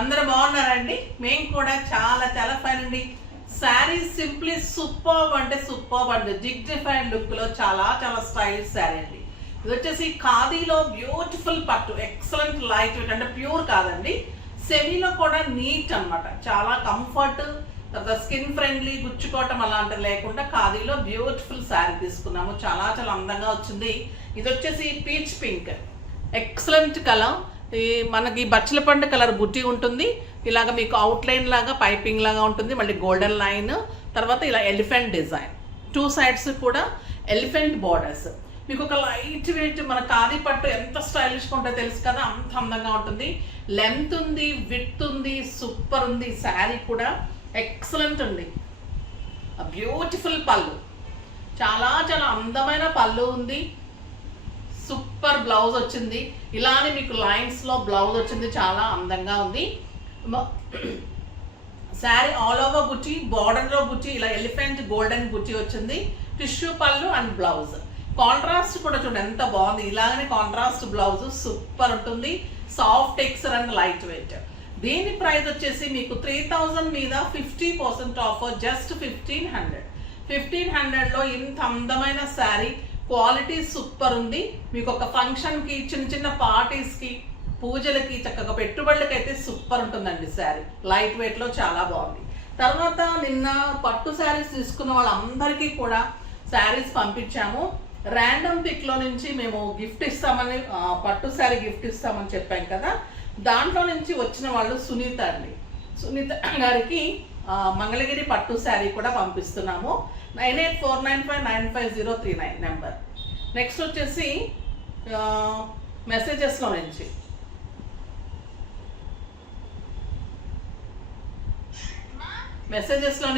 అందరూ బాగున్నారండి. మేము కూడా చాలా చాలా ఫైన్ అండి. శారీ సింప్లీ సూపర్బ్ అంటే సూపర్బ్ అండి. డిగ్నిఫైడ్ లుక్ లో చాలా చాలా స్టైలిష్ శారీ అండి. ఇది వచ్చేసి ఖాదీలో బ్యూటిఫుల్ పట్టు, ఎక్సలెంట్ లైట్ వెయిట్, అంటే ప్యూర్ కాదండి, సెమీలో కూడా నీట్ అన్నమాట. చాలా కంఫర్ట్, తర్వాత స్కిన్ ఫ్రెండ్లీ, గుచ్చుకోవటం అలాంటివి లేకుండా ఖాదీలో బ్యూటిఫుల్ శారీ తీసుకున్నాము. చాలా చాలా అందంగా వచ్చింది. ఇది వచ్చేసి పీచ్ పింక్, ఎక్సలెంట్ కలర్. మనకి బచ్చల పండు కలర్ బుట్టి ఉంటుంది. ఇలాగ మీకు అవుట్లైన్ లాగా పైపింగ్ లాగా ఉంటుంది. మళ్ళీ గోల్డెన్ లైన్, తర్వాత ఇలా ఎలిఫెంట్ డిజైన్, టూ సైడ్స్ కూడా ఎలిఫెంట్ బార్డర్స్. మీకు ఒక లైట్ వెయిట్, మన ఖాదీ పట్టు ఎంత స్టైలిష్గా ఉంటుందో తెలుసు కదా, అంత అందంగా ఉంటుంది. లెంత్ ఉంది, విడ్త్ ఉంది, సూపర్ ఉంది. శారీ కూడా ఎక్సలెంట్ ఉంది. బ్యూటిఫుల్ పళ్ళు, చాలా చాలా అందమైన పళ్ళు ఉంది. సూపర్ బ్లౌజ్ వచ్చింది. ఇలానే మీకు లైన్స్లో బ్లౌజ్ వచ్చింది, చాలా అందంగా ఉంది. శారీ ఆల్ ఓవర్ బుట్టి, బార్డర్లో బుట్టి, ఇలా ఎలిఫెంట్ గోల్డెన్ బుట్టి వచ్చింది. టిష్యూ పళ్ళు అండ్ బ్లౌజ్. కాంట్రాస్ట్ కూడా చూడండి ఎంత బాగుంది. ఇలాగనే కాంట్రాస్ట్ బ్లౌజ్ సూపర్ ఉంటుంది. Soft texture and light weight. దీని ప్రైస్ వచ్చేసి మీకు 3000 మీద 50% ఆఫర్, జస్ట్ 1500. 1500లో ఇంత అందమైన శారీ, క్వాలిటీ సూపర్ ఉంది. మీకు ఒక ఫంక్షన్కి, చిన్న చిన్న పార్టీస్కి, పూజలకి, చక్కగా పెట్టుబడులకి అయితే సూపర్ ఉంటుందండి శారీ. లైట్ వెయిట్లో చాలా బాగుంది. తర్వాత నిన్న పట్టు శారీస్ తీసుకున్న వాళ్ళందరికీ కూడా శారీస్ పంపించాము. ర్యాండమ్ పిక్లో నుంచి మేము గిఫ్ట్ ఇస్తామని, పట్టు శారీ గిఫ్ట్ ఇస్తామని చెప్పాం కదా, దాంట్లో నుంచి వచ్చిన వాళ్ళు సునీత అండి. సునీత గారికి మంగళగిరి పట్టు శారీ కూడా పంపిస్తున్నాము. 9849595039 నెంబర్. నెక్స్ట్ వచ్చేసి మెసేజెస్లో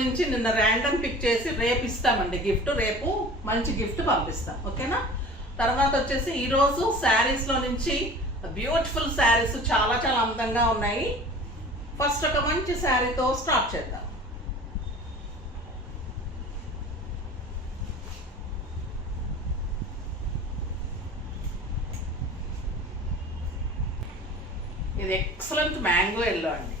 నుంచి నిన్న ర్యాండమ్ పిక్ చేసి రేపు ఇస్తామండి గిఫ్ట్. రేపు మంచి గిఫ్ట్ పంపిస్తాం, ఓకేనా. తర్వాత వచ్చేసి ఈరోజు శారీస్లో నుంచి బ్యూటిఫుల్ శారీస్ చాలా చాలా అందంగా ఉన్నాయి. ఫస్ట్ ఒక మంచి శారీతో స్టార్ట్ చేద్దాం. ఇది ఎక్సలెంట్ మ్యాంగో ఎల్లో అండి.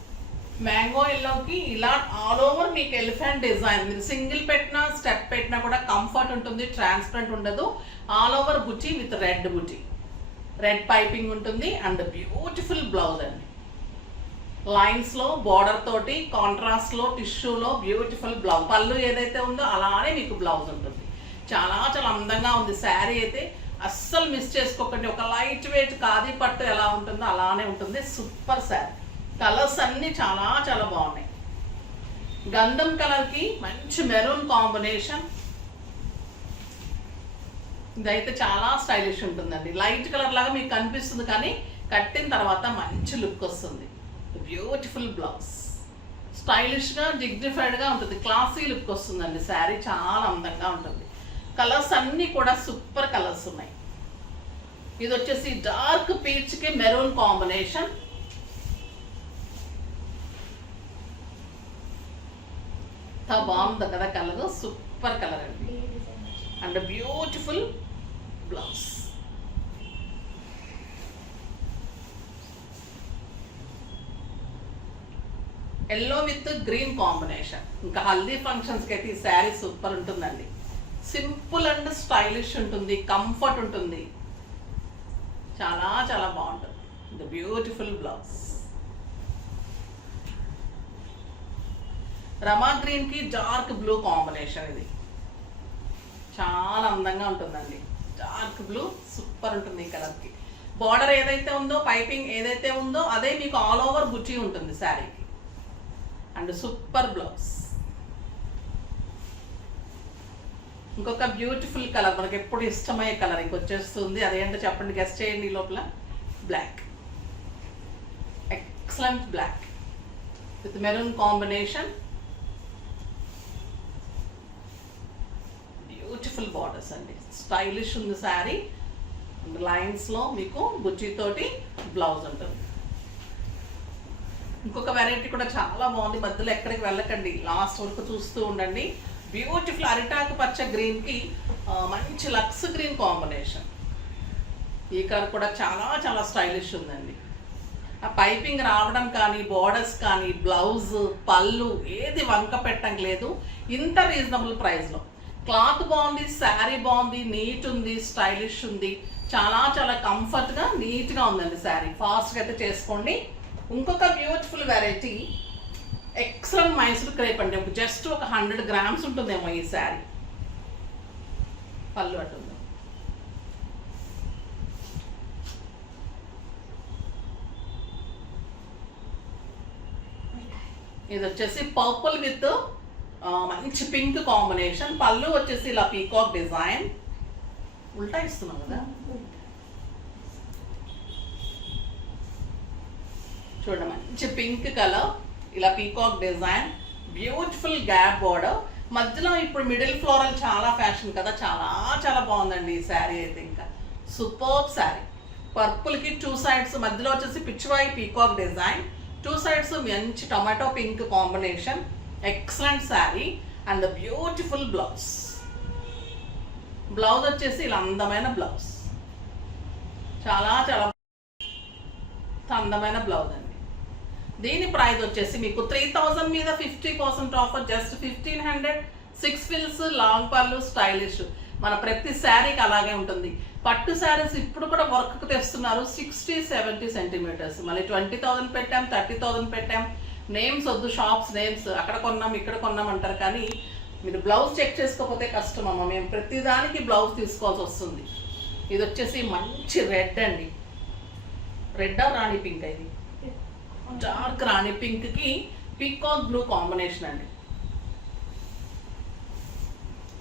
మ్యాంగో ఎల్లోకి ఇలా ఆల్ ఓవర్ మీకు ఎలిఫెంట్ డిజైన్, మీరు సింగిల్ పెట్టినా స్టెప్ పెట్టినా కూడా కంఫర్ట్ ఉంటుంది, ట్రాన్స్పరెంట్ ఉండదు. ఆల్ ఓవర్ బుట్టి విత్ రెడ్ బుట్టి, రెడ్ పైపింగ్ ఉంటుంది అండ్ బ్యూటిఫుల్ బ్లౌజ్ అండి. లైన్స్లో బార్డర్ తోటి, కాంట్రాస్ట్లో, టిష్యూలో బ్యూటిఫుల్ బ్లౌజ్. పళ్ళు ఏదైతే ఉందో అలానే మీకు బ్లౌజ్ ఉంటుంది. చాలా చాలా అందంగా ఉంది శారీ అయితే. అస్సలు మిస్ చేసుకోకండి. ఒక లైట్ వెయిట్ ఖాదీ పట్టు ఎలా ఉంటుందో అలానే ఉంటుంది. సూపర్ శారీ. కలర్స్ అన్నీ చాలా చాలా బాగున్నాయి. గంధం కలర్కి మంచి మెరూన్ కాంబినేషన్. ఇదైతే చాలా స్టైలిష్ ఉంటుందండి. లైట్ కలర్ లాగా మీకు కనిపిస్తుంది, కానీ కట్టిన తర్వాత మంచి లుక్ వస్తుంది. బ్యూటిఫుల్ బ్లౌజ్, స్టైలిష్గా డిగ్నిఫైడ్గా ఉంటుంది. క్లాసీ లుక్ వస్తుందండి. శారీ చాలా అందంగా ఉంటుంది. కలర్స్ అన్నీ కూడా సూపర్ కలర్స్ ఉన్నాయి. ఇది వచ్చేసి డార్క్ పీచ్కి మెరూన్ కాంబినేషన్. బాగుంది కదా కలర్, సూపర్ కలర్ అండి. And beautiful blouse. Yellow with green combination. ఇంకా హల్దీ ఫంక్షన్స్కి అయితే ఈ శారీ సూపర్ ఉంటుందండి. సింపుల్ అండ్ స్టైలిష్ ఉంటుంది, కంఫర్ట్ ఉంటుంది, చాలా చాలా బాగుంటుంది. The beautiful blouse. రమా గ్రీన్కి డార్క్ బ్లూ కాంబినేషన్. ఇది చాలా అందంగా ఉంటుందండి. డార్క్ బ్లూ సూపర్ ఉంటుంది ఈ కలర్కి. బార్డర్ ఏదైతే ఉందో, పైపింగ్ ఏదైతే ఉందో అదే మీకు ఆల్ ఓవర్ బుట్టి ఉంటుంది శారీకి. And super blouse. ఇంకొక బ్యూటిఫుల్ కలర్, మనకి ఎప్పుడు ఇష్టమయ్యే కలర్ ఇంకొచ్చేస్తుంది. అదేంటో చెప్పండి, గెస్ట్ చేయండి. ఈ లోపల black, excellent black with maroon combination. Beautiful borders అండి. స్టైలిష్ ఉంది శారీ. లైన్స్లో మీకు బుచ్చితోటి బ్లౌజ్ ఉంటుంది. ఇంకొక వెరైటీ కూడా చాలా బాగుంది. మధ్యలో ఎక్కడికి వెళ్ళకండి, లాస్ట్ వరకు చూస్తూ ఉండండి. బ్యూటిఫుల్ అరిటాకు పచ్చ గ్రీన్కి మంచి లక్స్ గ్రీన్ కాంబినేషన్. ఈ కలర్ కూడా చాలా చాలా స్టైలిష్ ఉందండి. ఆ పైపింగ్ రావడం కానీ, బోర్డర్స్ కానీ, బ్లౌజ్, పళ్ళు ఏది వంక పెట్టడం లేదు ఇంత రీజనబుల్ ప్రైస్లో. క్లాత్ బాగుంది, శారీ బాగుంది, నీట్ ఉంది, స్టైలిష్ ఉంది, చాలా చాలా కంఫర్ట్గా నీట్గా ఉందండి శారీ. ఫాస్ట్గా అయితే చేసుకోండి. ఇంకొక beautiful variety excellent Mysore crepe అండి. జస్ట్ ఒక 100 గ్రామ్స్ ఉంటుందేమో ఈ శారీ. పళ్ళు అటుంది. ఇది వచ్చేసి పర్పుల్ విత్ మంచి పింక్ కాంబినేషన్. పళ్ళు వచ్చేసి ఇలా పీకాక్ డిజైన్. ఉల్టా ఇస్తున్నాం కదా, చూడండి మంచి పింక్ కలర్, ఇలా peacock design, beautiful gap border. మధ్యలో ఇప్పుడు మిడిల్ ఫ్లోరల్ చాలా ఫ్యాషన్ కదా, చాలా చాలా బాగుందండి ఈ శారీ అయితే. ఇంకా సూపర్ శారీ. పర్పుల్కి 2 సైడ్స్, మధ్యలో వచ్చేసి పిచ్చివాయి పీకాక్ డిజైన్, 2 సైడ్స్ మంచి tomato pink combination. Excellent sari and beautiful blouse. Blouse వచ్చేసి ఇలా అందమైన బ్లౌజ్, చాలా చాలా అందమైన బ్లౌజ్ అండి. దీని ప్రైస్ వచ్చేసి మీకు 3000 మీద 50% ఆఫర్, జస్ట్ 1500. 6 ఫిల్స్, లాంగ్ పళ్ళు, స్టైలిష్. మన ప్రతి శారీకి అలాగే ఉంటుంది. పట్టు శారీస్ ఇప్పుడు కూడా వర్క్ తెస్తున్నారు 60-70 సెంటీమీటర్స్. మళ్ళీ 20,000 పెట్టాం, 30,000 పెట్టాం. నేమ్స్ వద్దు, షాప్స్ నేమ్స్, అక్కడ కొన్నాం ఇక్కడ కొన్నాం అంటారు, కానీ మీరు బ్లౌజ్ చెక్ చేసుకోకపోతే కష్టం అమ్మ. మేము ప్రతిదానికి బ్లౌజ్ తీసుకోవాల్సి వస్తుంది. ఇది వచ్చేసి మంచి రెడ్ అండి. రెడ్ రాణి పింక్, ఇది డార్క్ రాణి పింక్కి పీకాక్ బ్లూ కాంబినేషన్ అండి.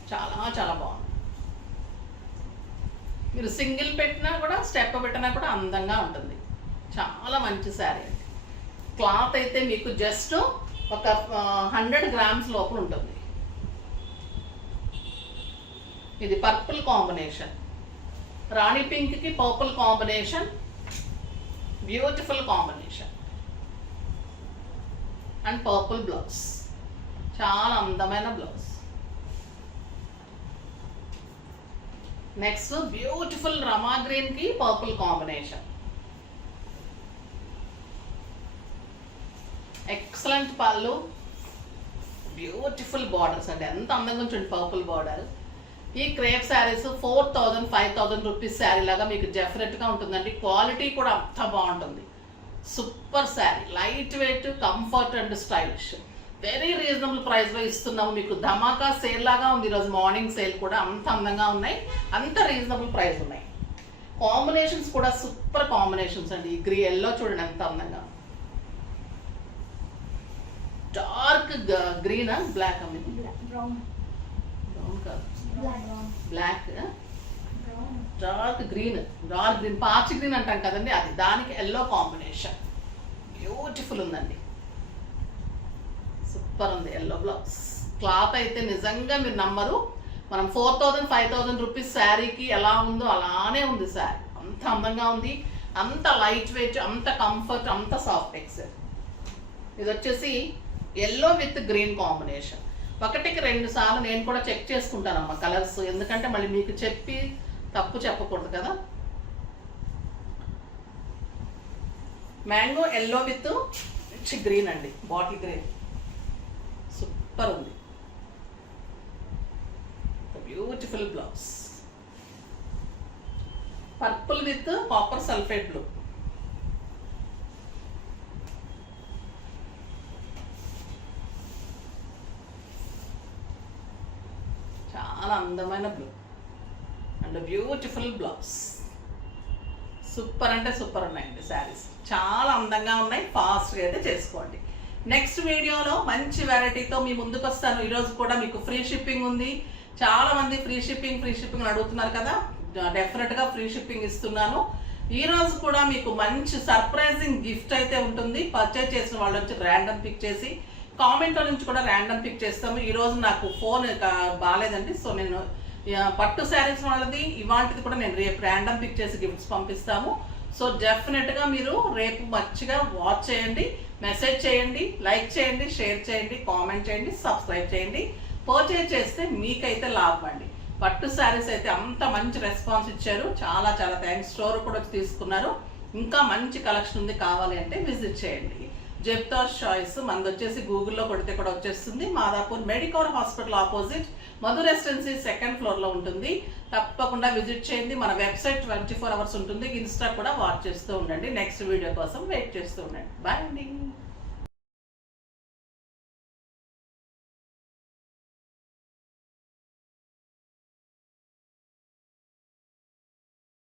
చాలా చాలా బాగుంది. మీరు సింగిల్ పెట్టినా కూడా, స్టెప్ పెట్టినా కూడా అందంగా ఉంటుంది. చాలా మంచి శారీ అండి. క్లాత్ అయితే మీకు జస్ట్ ఒక 100 గ్రామ్స్ లోపల ఉంటుంది. ఇది పర్పుల్ కాంబినేషన్, రాణి పింక్కి purple combination, beautiful combination and purple blouse, చాలా అందమైన బ్లౌజ్. నెక్స్ట్ బ్యూటిఫుల్ రమా గ్రీన్కి పర్పుల్ కాంబినేషన్, ఎక్సలెంట్ పళ్ళు, బ్యూటిఫుల్ బార్డర్స్ అండి. ఎంత అందంగా ఉంటుంది పర్పుల్ బార్డర్. ఈ క్రేప్ శారీస్ 4000-5000 రూపీస్ శారీ లాగా మీకు డెఫినెట్గా ఉంటుందండి. క్వాలిటీ కూడా అంత బాగుంటుంది. Super sari, light weight, comfort and stylish. Very reasonable ప్రైస్లో ఇస్తున్నాము మీకు. ధమాకా సేల్ లాగా ఉంది ఈరోజు. మార్నింగ్ సేల్ కూడా అంత అందంగా ఉన్నాయి, అంత రీజనబుల్ ప్రైస్ ఉన్నాయి. కాంబినేషన్స్ కూడా సూపర్ కాంబినేషన్స్ అండి. ఈ ఎల్లో చూడండి ఎంత అందంగా, డార్క్ గ్రీన్, బ్లాక్ అమ్మ, బ్రౌన్ కాదు, బ్లాక్, డార్క్ గ్రీన్, పాచి గ్రీన్ అంటాం కదండి, అది. దానికి ఎల్లో కాంబినేషన్ బ్యూటిఫుల్ ఉందండి. సూపర్ ఉంది ఎల్లో బ్లౌజ్. క్లాత్ అయితే నిజంగా మీరు నమ్మరు. మనం 4000-5000 రూపీస్ శారీకి ఎలా ఉందో అలానే ఉంది శారీ. అంత అందంగా ఉంది, అంత లైట్ వెయిట్, అంత కంఫర్ట్, అంత సాఫ్ట్ ఎక్సెల్. ఇది వచ్చేసి ఎల్లో విత్ గ్రీన్ కాంబినేషన్. 1-2 సార్లు నేను కూడా చెక్ చేసుకుంటానమ్మా కలర్స్, ఎందుకంటే మళ్ళీ మీకు చెప్పి తప్పు చెప్పకూడదు కదా. మ్యాంగో ఎల్లో విత్ మంచి గ్రీన్ అండి, బాటిల్ గ్రీన్, సూపర్ ఉంది. Beautiful blouse. Purple with copper sulphate blue, చాలా అందమైన blue and beautiful blouse. Super అంటే సూపర్ ఉన్నాయండి శారీస్, చాలా అందంగా ఉన్నాయి. ఫాస్ట్గా అయితే చేసుకోండి. నెక్స్ట్ వీడియోలో మంచి వెరైటీతో మీ ముందుకు వస్తాను. ఈరోజు కూడా మీకు ఫ్రీ షిప్పింగ్ ఉంది. చాలా మంది ఫ్రీ షిప్పింగ్ అడుగుతున్నారు కదా, డెఫినెట్గా ఫ్రీ షిప్పింగ్ ఇస్తున్నాను. ఈరోజు కూడా మీకు మంచి సర్ప్రైజింగ్ గిఫ్ట్ అయితే ఉంటుంది. పర్చేజ్ చేసిన వాళ్ళు వచ్చి ర్యాండమ్ పిక్ చేసి, కామెంట్లో నుంచి కూడా ర్యాండమ్ పిక్ చేస్తాము. ఈరోజు నాకు ఫోన్ బాగాలేదండి, సో నేను పట్టు శారీస్ వాళ్ళది ఇవాంటిది కూడా నేను రేపు ర్యాండమ్ పిక్ చేసి గిఫ్ట్స్ పంపిస్తాము. సో డెఫినెట్గా మీరు రేపు మంచిగా వాచ్ చేయండి, మెసేజ్ చేయండి, లైక్ చేయండి, షేర్ చేయండి, కామెంట్ చేయండి, సబ్స్క్రైబ్ చేయండి. పర్చేజ్ చేస్తే మీకైతే లాభం అండి. పట్టు శారీస్ అయితే అంత మంచి రెస్పాన్స్ ఇచ్చారు, చాలా చాలా థ్యాంక్స్. స్టోర్ కూడా వచ్చి తీసుకున్నారు. ఇంకా మంచి కలెక్షన్ ఉంది, కావాలి అంటే విజిట్ చేయండి. జెప్టాస్ చాయిస్ మనది వచ్చేసి గూగుల్లో కొడితే కూడా వచ్చేస్తుంది. Madhapur Medicover hospital opposite Madhu residency 2nd ఫ్లోర్లో ఉంటుంది. తప్పకుండా విజిట్ చేయండి. మన వెబ్సైట్ 24 hours ఉంటుంది. ఇన్స్టా కూడా వాచ్ చేస్తూ ఉండండి. నెక్స్ట్ వీడియో కోసం వెయిట్ చేస్తూ ఉండండి. బాయ్ అండి.